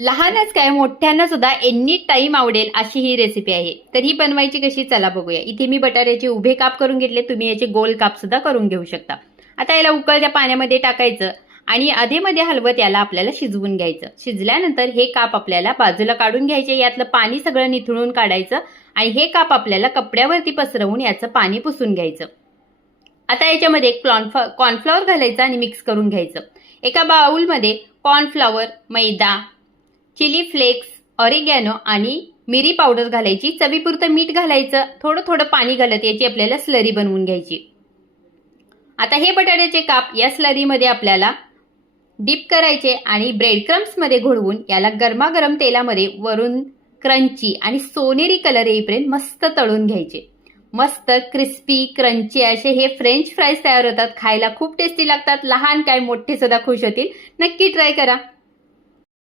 लहानच काय मोठ्यांना सुद्धा एनी टाईम आवडेल अशी ही रेसिपी आहे. तर ही बनवायची कशी चला बघूया. इथे मी बटाट्याचे उभे काप करून घेतले तुम्ही याचे गोल काप सुद्धा करून घेऊ शकता. आता याला उकळत्या पाण्यामध्ये टाकायचं आणि अधेमध्ये हलवत याला आपल्याला शिजवून घ्यायचं. शिजल्यानंतर हे काप आपल्याला बाजूला काढून घ्यायचे. यातलं पाणी सगळं निथळून काढायचं आणि हे काप आपल्याला कपड्यावरती पसरवून याचं पाणी पुसून घ्यायचं. आता याच्यामध्ये कॉर्नफ्लॉ कॉर्नफ्लॉवर घालायचं आणि मिक्स करून घ्यायचं. एका बाउलमध्ये कॉर्नफ्लॉवर मैदा चिली फ्लेक्स ऑरिगॅनो आणि मिरी पावडर घालायची. चवीपुरतं मीठ घालायचं. थोडं थोडं पाणी घालत याची आपल्याला स्लरी बनवून घ्यायची. आता हे बटाट्याचे काप या स्लरीमध्ये आपल्याला डिप करायचे आणि ब्रेड क्रम्समध्ये घोळवून याला गरमागरम तेलामध्ये वरून क्रंची आणि सोनेरी कलर येईपर्यंत मस्त तळून घ्यायचे. मस्त क्रिस्पी क्रंची असे हे फ्रेंच फ्राईज तयार होतात. खायला खूप टेस्टी लागतात. लहान काय मोठे सुद्धा खुश होतील. नक्की ट्राय करा.